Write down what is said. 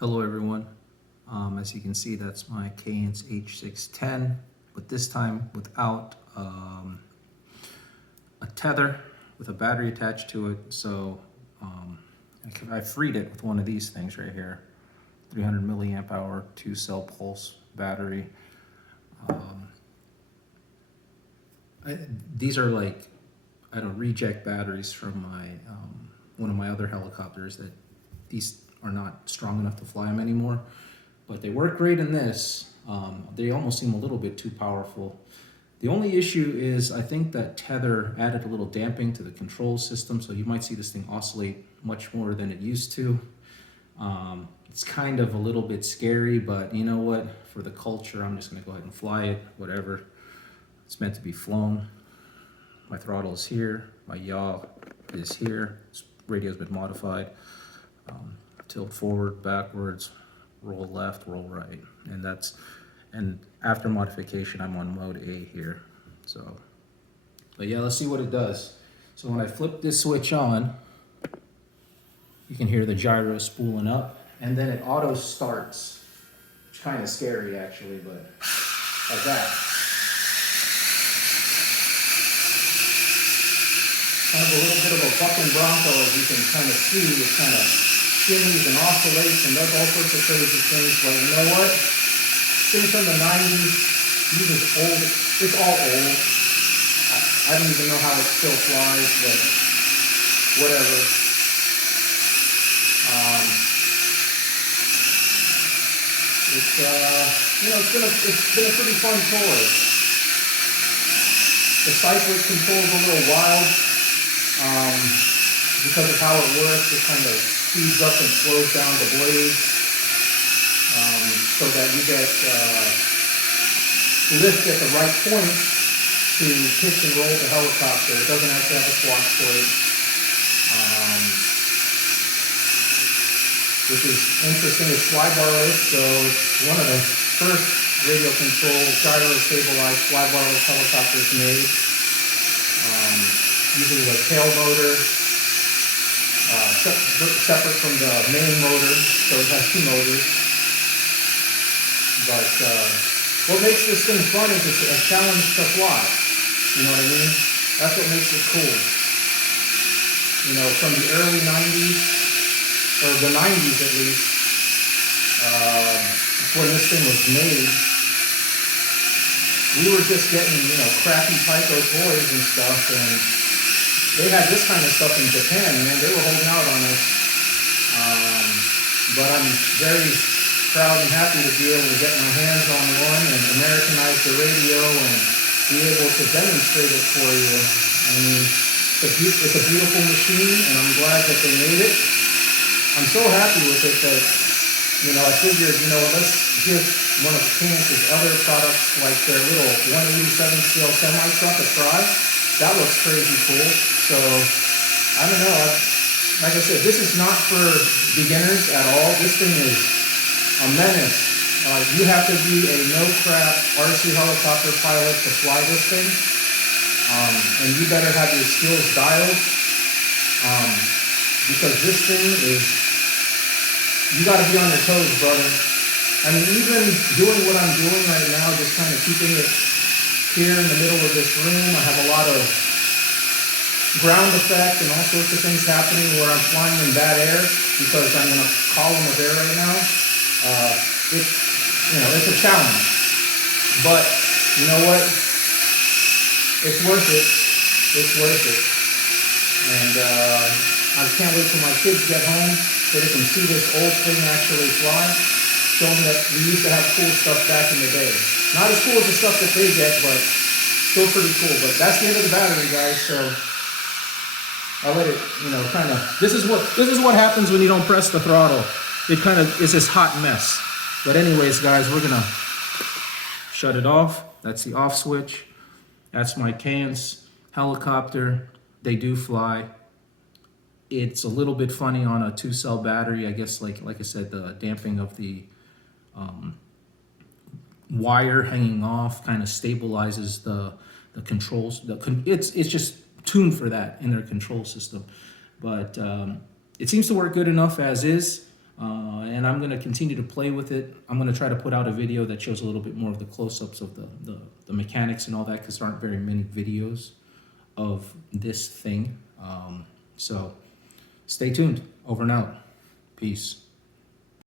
Hello everyone. As you can see, that's my Keyence H-610, but this time without a tether with a battery attached to it. So I freed it with one of these things right here, 300 milliamp hour 2-cell pulse battery. These are like, I don't reject batteries from my one of my other helicopters that these are not strong enough to fly them anymore, but they work great in this. They almost seem a little bit too powerful. The only issue is I think that tether added a little damping to the control system, so you might see this thing oscillate much more than it used to. It's kind of a little bit scary, but you know what? For the culture, I'm just gonna go ahead and fly it, whatever. It's meant to be flown. My throttle is here, my yaw is here. This radio's been modified. Tilt forward, backwards, roll left, roll right. And after modification, I'm on mode A here. So, but yeah, let's see what it does. So when I flip this switch on, you can hear the gyro spooling up, and then it auto starts. It's kind of scary actually, but like that. Kind of a little bit of a bucking bronco, as you can kind of see. It kind of shimmies and oscillates and does all sorts of crazy things, but you know what? Things from the 90s, these is old, it's all old. I don't even know how it still flies, but whatever. It's been a pretty fun toy. The cyclic control is a little wild because of how it works. It kind of speeds up and slows down the blades so that you get lift at the right point to pitch and roll the helicopter. It doesn't actually have a swash plate, which is interesting. It's fly-barless, so it's one of the first radio control gyro stabilized fly-barless helicopters made, using the tail motor separate from the main motor, so it has two motors. But what makes this thing fun is it's a challenge to fly. You know what I mean? That's what makes it cool. You know, from the early 90s, or the 90s at least, when this thing was made, we were just getting, you know, crappy Tyco toys and stuff, and they had this kind of stuff in Japan, man. They were holding out on us. But I'm very proud and happy to be able to get my hands on one and Americanize the radio and be able to demonstrate it for you. I mean, it's a beautiful machine, and I'm glad that they made it. I'm so happy with it that, you know, I figured, you know, let's give one of Keyence's other products, like their little 187 scale semi truck, a try. That looks crazy cool. So, I don't know. Like I said, this is not for beginners at all. This thing is a menace. You have to be a no-crap RC helicopter pilot to fly this thing. And you better have your skills dialed. Because this thing is, you got to be on your toes, brother. I mean, even doing what I'm doing right now, just kind of keeping it here in the middle of this room, I have a lot of ground effect and all sorts of things happening where I'm flying in bad air because I'm in a column of air right now. It's a challenge, but you know what? It's worth it. It's worth it. And I can't wait till my kids get home so they can see this old thing actually fly. Show them that we used to have cool stuff back in the day. Not as cool as the stuff that they get, but still pretty cool. But that's the end of the battery, guys. So I'll let it, you know, kind of. This is what happens when you don't press the throttle. It kind of is this hot mess. But anyways, guys, we're gonna shut it off. That's the off switch. That's my Keyence helicopter. They do fly. It's a little bit funny on a 2-cell battery. I guess, like I said, the damping of the wire hanging off kind of stabilizes the controls. It's just tuned for that in their control system. But it seems to work good enough as is. And I'm going to continue to play with it. I'm going to try to put out a video that shows a little bit more of the close-ups of the mechanics and all that, because there aren't very many videos of this thing. So stay tuned. Over and out. Peace.